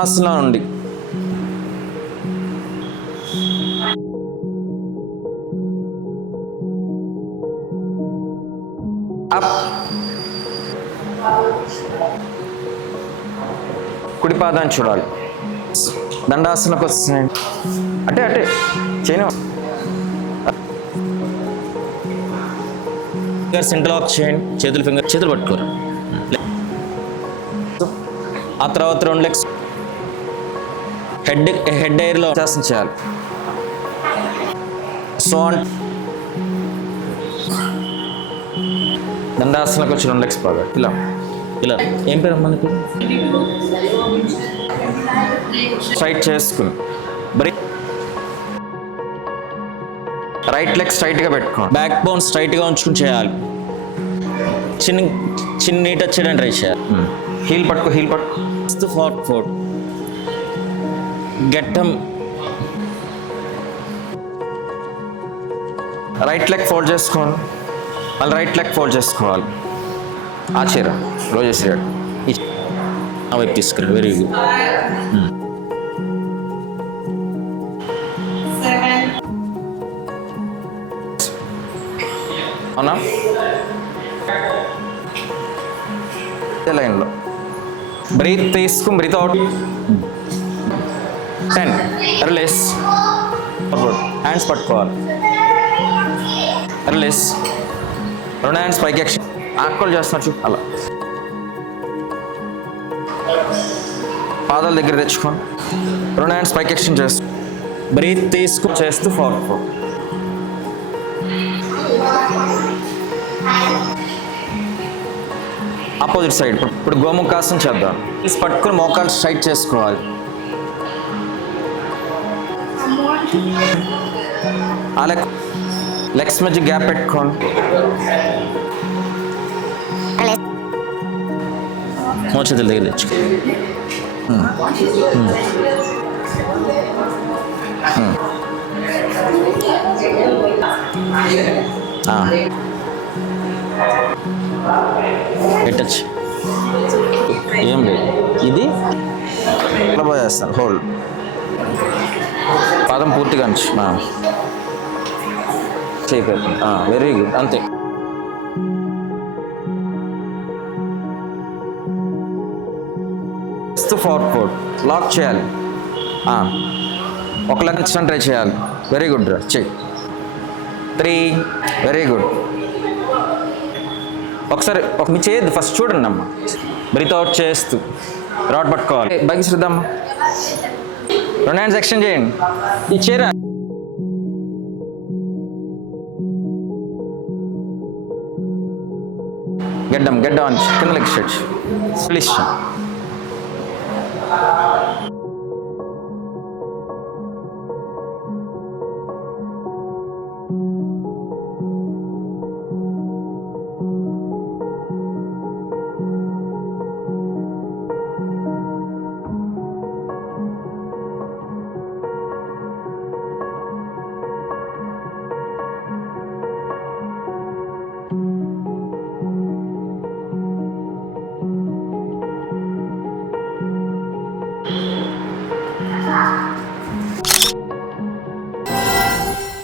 ఆసనం నుండి అప్, కుడి పాదాన్ని చూడాలి. దండాసనకు వస్తున్నాయండి. అటే అటే చేయను. ఫింగర్స్ ఇంటర్లాక్ చేయండి. చేతులు పట్టుకోరు. ఆ తర్వాత 2 లెగ్స్ హెడ్ ఎయిర్లో శాసనం చేయాలి. సో దండాసనకు వచ్చి 2 లెగ్స్ బాగా ఇలా ఇలా. ఏం పేరు మనకి? స్ట్రైట్ చేసుకుని రైట్ లెగ్ స్ట్రైట్గా పెట్టుకోండి. బ్యాక్ బోన్ స్ట్రైట్గా ఉంచుకుని చేయాలి. చిన్న నీట్ వచ్చేయడానికి ట్రై చేయాలి. హీల్ పట్టుకో. ఫోర్ట్ గెట్టం. రైట్ లెగ్ ఫోల్డ్ చేసుకోండి. మళ్ళీ రైట్ లెగ్ ఫోల్డ్ చేసుకోవాలి. ఆ చీర లో చేసాడు. ఆ వైపు తీసుకురండి. Very good. అవునా? లైన్లో బ్రీత్ తీసుకుని బ్రీత్ అవుట్. 10 రిలీజ్. హ్యాండ్స్ పట్టుకోవాలి. రిలీజ్. 2 హ్యాండ్స్ పైకి యాక్షన్. ఆకులు చేస్తున్నారు చూ అలా. పాదాల దగ్గర తెచ్చుకోండి. 2 హ్యాండ్స్ పైకి యాక్షన్ చేస్తూ బ్రీత్ తీసుకుని చేస్తూ ఫార్వర్డ్. Opposite side. ఇప్పుడు గోముఖాసనం చేద్దాం. పట్టుకుని మోకాలు స్ట్రైట్ చేసుకోవాలి. ఆ లెగ్స్ మధ్య గ్యాప్ పెట్టుకోండి. మోచేతుల దగ్గర తెచ్చుకో. పెట్టచ్చు. ఏం లేదు. ఇది ఇలా పోయేస్తాను. హోల్డ్. పాదం పూర్తిగా చేయగలరు. Very good. అంతే. ఫార్వర్డ్ లాక్ చేయాలి. ఒక లెగ్ ట్రై చేయాలి. వెరీ గుడ్ రా. చెయ్యి. 3. Very good. ఒకసారి మీ చేయద్దు. ఫస్ట్ చూడండి అమ్మ. బ్రీత్ అవుట్ చేస్తూ రాడ్ పట్టుకోవాలి. బైక్ శ్రద్ధమ్మా. 2 హ్యాండ్స్ ఎక్స్టెండ్ చేయండి. ఈ చీర గడ్డం కింద లెగ్ స్ట్రెచ్.